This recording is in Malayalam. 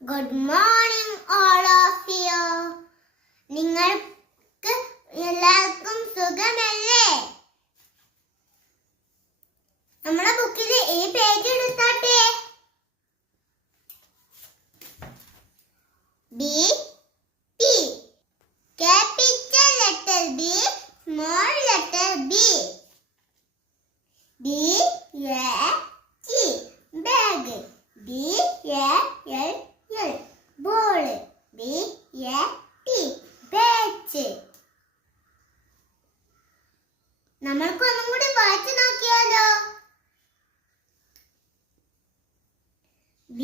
Good morning all of you. നിങ്ങൾക്ക് എല്ലാവർക്കും സുഖമല്ലേ? നമ്മുടെ ബുക്കിൽ ഈ page എടുത്താട്ടെ. B P capital letter B, small letter B. B A G bag. B A L L ball. B A T bat. നമ്മൾക്ക് ഒന്നും കൂടി വായിച്ചു നോക്കിയാലോ. B